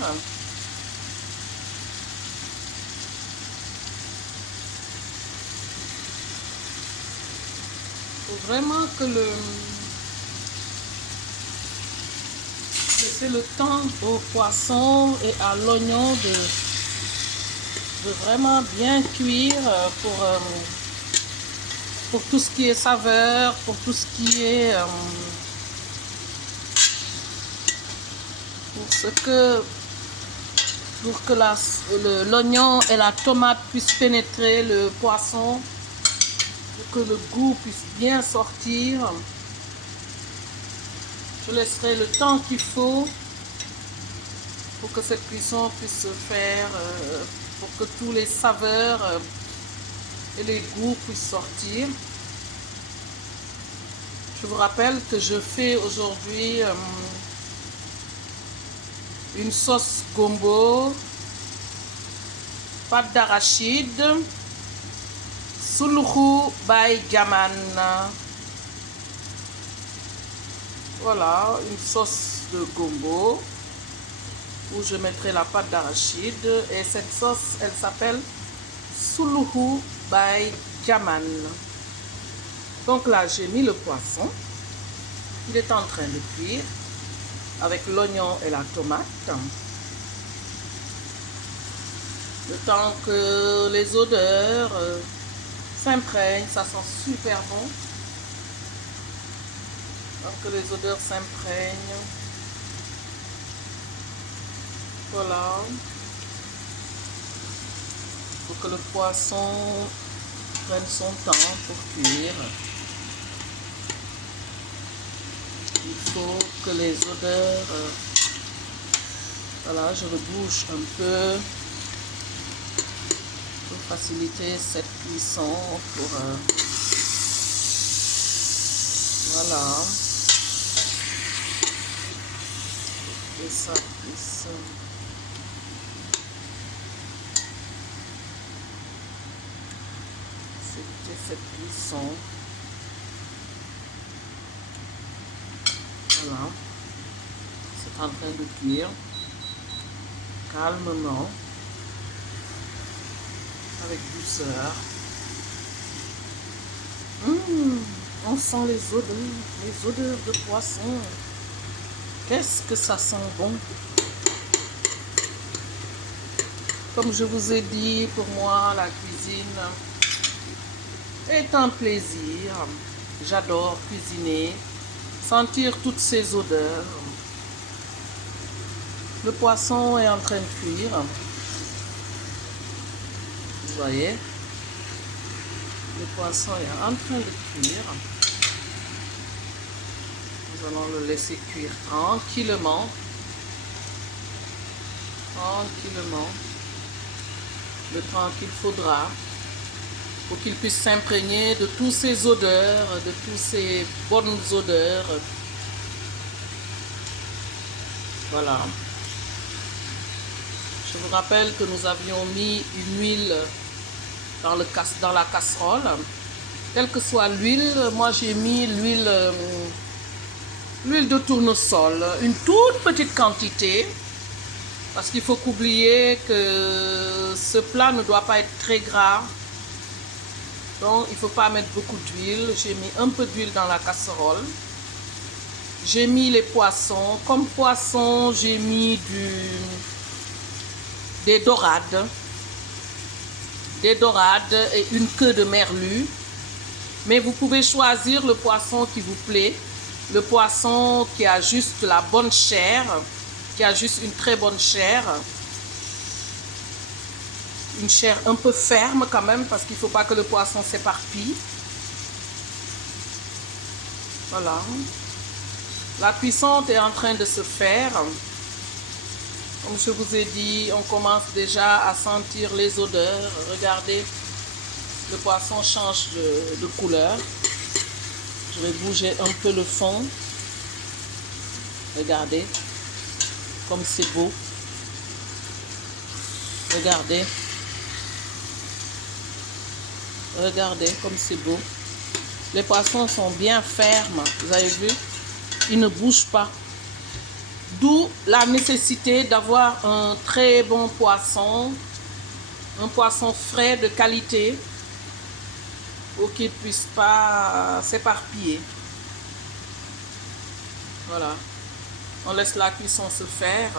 Il faut vraiment que laisser le temps au poisson et à l'oignon de vraiment bien cuire pour tout ce qui est saveur, pour tout ce qui est pour que l'oignon et la tomate puissent pénétrer le poisson, pour que le goût puisse bien sortir. Je laisserai le temps qu'il faut pour que cette cuisson puisse se faire, pour que tous les saveurs et les goûts puissent sortir. Je vous rappelle que je fais aujourd'hui une sauce gombo, pâte d'arachide, suluhu by Jaman. Voilà, une sauce de gombo où je mettrai la pâte d'arachide. Et cette sauce, elle s'appelle suluhu by Jaman. Donc là, j'ai mis le poisson. Il est en train de cuire avec l'oignon et la tomate. Le temps que les odeurs s'imprègnent, ça sent super bon. Donc que les odeurs s'imprègnent. Voilà. Pour que le poisson prenne son temps pour cuire. Il faut que les odeurs... voilà, je le bouge un peu pour faciliter cette cuisson. Voilà. Et ça puisse... c'était cette cuisson. Voilà. C'est en train de cuire calmement, avec douceur. On sent les odeurs de poisson. Qu'est-ce que ça sent bon! Comme je vous ai dit, pour moi, la cuisine est un plaisir. J'adore cuisiner, sentir toutes ces odeurs. Le poisson est en train de cuire. Vous voyez? Le poisson est en train de cuire. Nous allons le laisser cuire tranquillement. Tranquillement. Le temps qu'il faudra pour qu'il puisse s'imprégner de toutes ces odeurs, de toutes ces bonnes odeurs. Voilà. Je vous rappelle que nous avions mis une huile dans la casserole. Quelle que soit l'huile, moi j'ai mis l'huile de tournesol, une toute petite quantité, parce qu'il faut qu'oublier que ce plat ne doit pas être très gras. Donc il ne faut pas mettre beaucoup d'huile. J'ai mis un peu d'huile dans la casserole. J'ai mis les poissons. Comme poisson, j'ai mis des dorades et une queue de merlu. Mais vous pouvez choisir le poisson qui vous plaît. Le poisson qui a juste la bonne chair, qui a juste une très bonne chair. Une chair un peu ferme quand même, parce qu'il ne faut pas que le poisson s'éparpille. Voilà. La cuisson est en train de se faire. Comme je vous ai dit, on commence déjà à sentir les odeurs. Regardez, le poisson change de couleur. Je vais bouger un peu le fond. Regardez, comme c'est beau. Regardez. Regardez comme c'est beau. Les poissons sont bien fermes. Vous avez vu? Ils ne bougent pas. D'où la nécessité d'avoir un très bon poisson, un poisson frais de qualité pour qu'il ne puisse pas s'éparpiller. Voilà. On laisse la cuisson se faire.